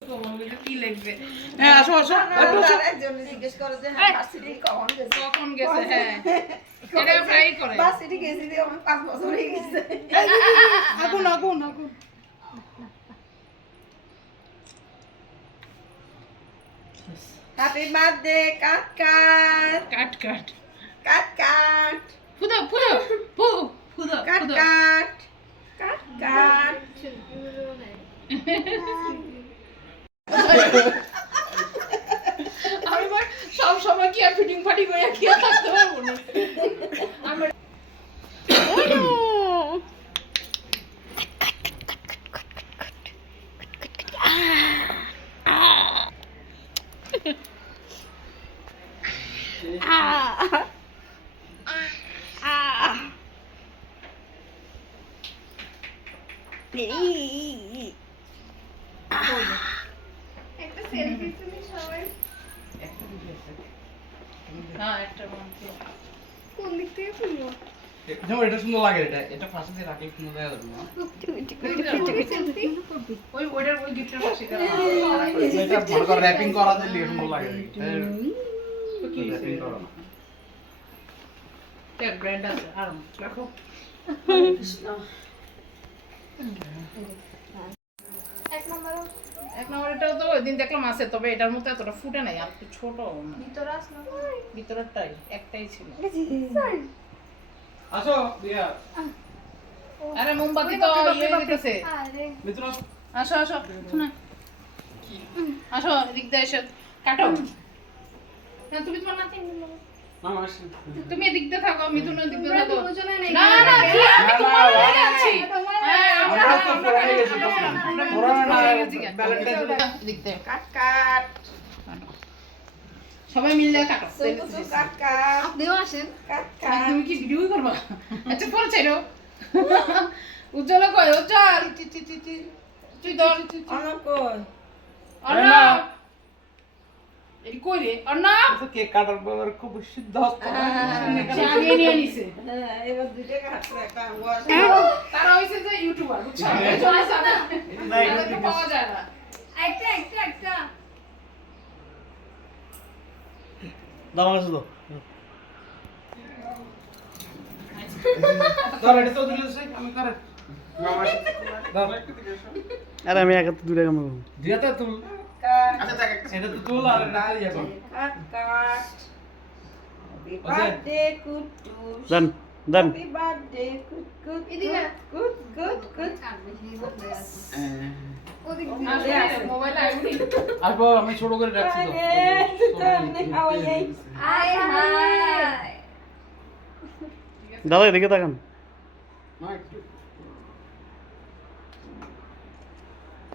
কি লাগবে? হ্যাঁ আসো আসো একজন জিজ্ঞেস করে যে হ্যাঁ ভার্সিটি কখন গেছে হ্যাঁ এটা প্রায় করে ভার্সিটি গেছি দিয়ে আমার 5 বছর হয়ে গেছে আগুন আগুন আগুন হ্যাপি বার্থডে কাট কাট কাট কাট কাট কাট ফুদো ফুদো ফু ফুদো কাট ফুদো কাট কাট কাট আমি সব সময় কি আর ফিটিং ফাটি করে কি আর থাকতে পারবো না আমার একটা সেলফি তুলি সবাই হ্যাঁ একটা বন্ধু কোন দিক থেকে তুলবো যেমন এটা সুন্দর লাগে এটা পাশে দিয়ে রাখলে সুন্দর দেখা যাবে না ওই ওইটার ওই গিফটের পাশে করা এটা মনে কর র‍্যাপিং করা দিলে সুন্দর লাগে র‍্যাপিং করা না এক ব্র্যান্ড আছে আর রাখো এক নম্বর এক নম্বরটাও তো ওই দিন দেখলাম আছে তবে এটার মতো এতটা ফুটে নাই আর একটু ছোট ভিতরে আসলো ভিতরটাই একটাই ছিল আসো দিয়া আরে মোমবাতি তো ইয়ে দিতেছে আরে মিত্র আসো আসো শুনে আসো এদিক দিয়ে এসো কাটো না তুমি তোমার নাতি মামা তুমি এদিক দিয়ে থাকো মিথুন এদিক দিয়ে থাকো দুজনে নেই না না কি আমি তোমার লাগে আছি হ্যাঁ আমরা তো পুরানো গেছি তখন পুরানো ভ্যালেন্টাইন এদিক দিয়ে কাট কাট সবাই মিলে কাটো তো কাট কাট আপনিও আসেন কাট কাট তুমি কি ভিডিও করবা আচ্ছা পরে চাইরো উজ্জ্বল কই উজ্জ্বল তুই ধর অনক কই অর্ণা এই কই রে অর্ণা তো কেক কাটার পর খুব সিদ্ধ হচ্ছে চালিয়ে নিয়ে নিছে হ্যাঁ এবার দুইটা কাট একটা বস তারা হইছে যে ইউটিউবার বুঝছো চলে যাবে তাদেরকে পাওয়া যায় না একটা দাও আসো তো ধর এটা তো দিলে সেই আমি করে মামা দাও আরে আমি একা তো দূরে কাম করব দিয়া তো তুই কাট আচ্ছা দেখ এটা তো তুল আর না ইয়া কর কাট কাট হ্যাপি বার্থডে কুটুস দেন দেন হ্যাপি বার্থডে কুট কুট এদিকে। কুট কুট কুট ওদিক মোবাইল আইবনি আসবো আমি ছোট করে রাখছি তো আয় হায় দাদা এদিকে তাকান না একটু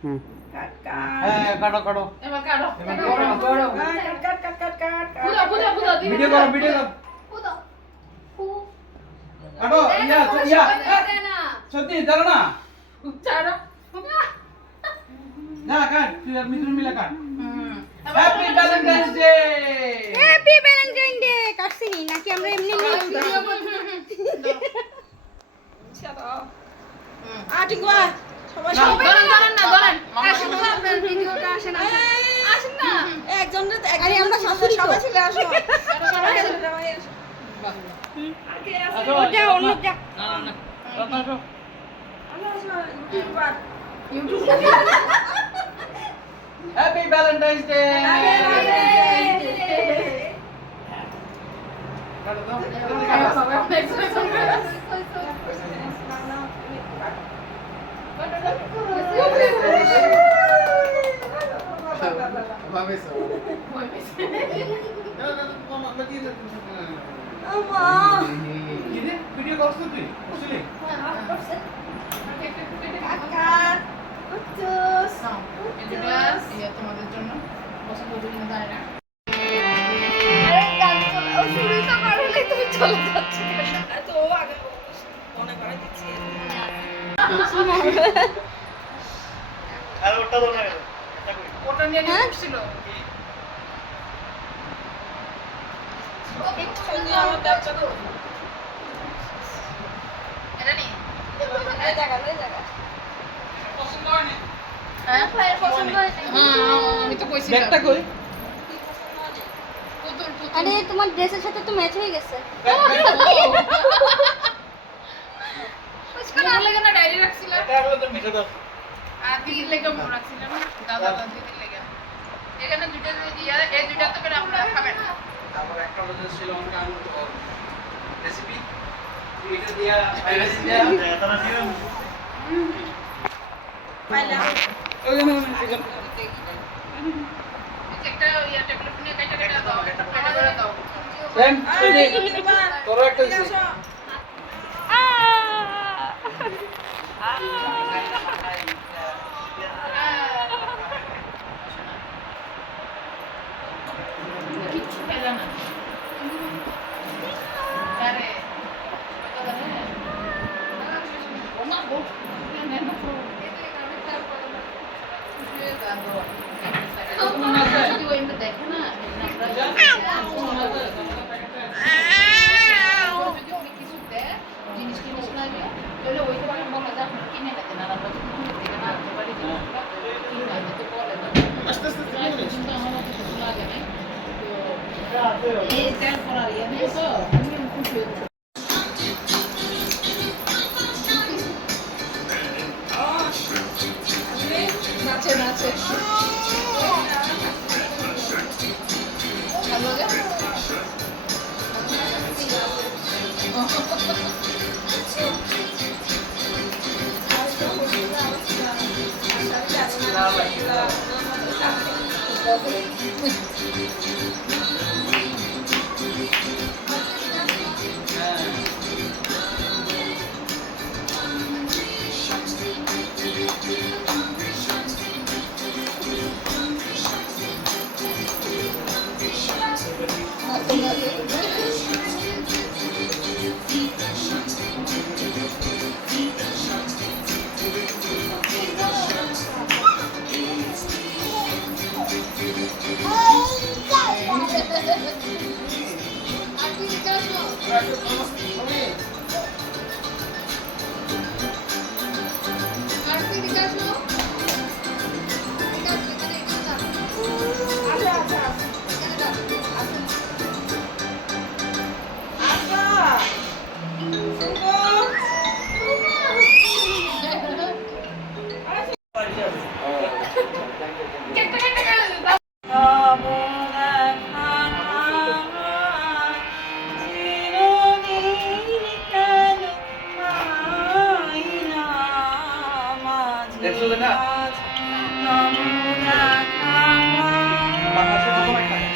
হুম হ্যাঁ কাটো কাটো এবার কাটো এবার বড় বড় বুদা ভিডিও করো পুদো কাটো ইয়া না সত্যি দাঁড়া না চাড়ো না কাট তুই আর মিত্র মিলে কাট happy Valentine's day happy Valentine day কাটছি নাকি আমরা এমনি ধরেন ধরেন না ধরেন আপনার ভিডিওটা আসেন আসেন না একজন আরে আমরা শাশুড়ি তো। সবাই চলে আসো আসো ওটা অন্যটা না না আসো ইউটিউব হ্যাপি ভ্যালেন্টাইন্স ডে কাটো দাও ভিডিও করছ তুই বুঝলি তোমাদের জন্য পছন্দ করে দেয় না আরে গান চলে ও শুরু তো করলে তুমি চলে যাচ্ছে তো আগে মনে করে দিচ্ছি আরে ওটা দাও না এটা কই ওটা নিয়ে নিয়ে ছিল এটা নি এই জায়গা পছন্দ হয়নি হ্যাঁ ভাইয়ের পছন্দ হয় নাই। আমি তো কইছি ব্যাগটা কই? আরে তোমার ড্রেসের সাথে তো ম্যাচ হয়ে গেছে। কোন লাগে না ডায়েরি রাখছিলাম এটা হলো তো মিঠে দাও। আর দিদির লেগে মনে রাখছিলাম দাদা দিদির লেগে এখানে দুটো দিয়ে দিয়া এই দুটো তো করে আমরা খাবেন না তারপর একটা হলো শ্রীলঙ্কা রেসিপি এটা দিয়া রেসিপি দিয়া পাইলাম ওইখানে একটা ইয়া ট্যাবলেট নিয়ে কাটা কাটা দাও কাটা করে দাও ফ্রেন্ড এই এই নির্মাণ তোর একটা দিছি আসো কিচ্ছু খেলা না আরে ওমা গো নেন তো দেখো না জিনিস টিনিস লাগে তাহলে ওই দোকানে বলা যায় আপনি কিনে নেবেন আর আমরা যদি থেকে না আনতে পারি জিনিসগুলো কিনে আনতে তো বলে না আস্তে আস্তে কিন্তু আমার অত কিছু লাগে না তো এই তেল করার ইয়ে নেই তো আমি খুশি হচ্ছি নাচে নাচে ভালো লাগে দেখছো না বাংলাদেশে প্রথম একটা